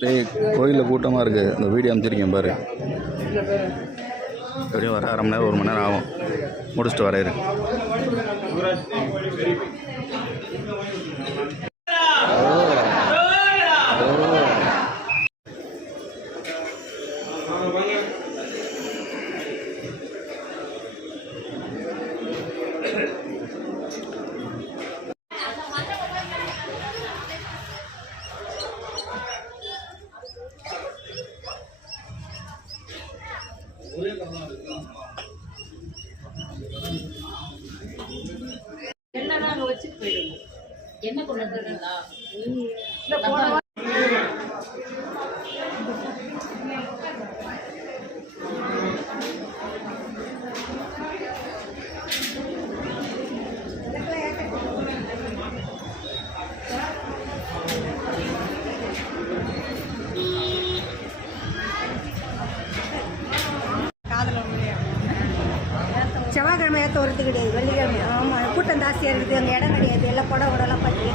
டேய் கோயிலில் கூட்டமாக இருக்குது. இந்த வீடியோ அமைச்சிருக்கேன் பாரு. எப்படியும் வர அரை மணி நேரம் 1 மணி நேரம் ஆகும். முடிச்சுட்டு வரையிரு. என்னன்னா அங்க வச்சுட்டு போயிடுங்க. என்ன கொண்டு வந்துருக்கீங்களா? செவ்வாய்க்கிழமை ஏற்ற வரது கிடையாது, வெள்ளிக்கிழமை. ஆமாம், கூட்டம் ஜாஸ்தியாக இருக்குது, அங்கே இடம் கிடையாது, எல்லாம் புடவை உடலாம் பார்த்து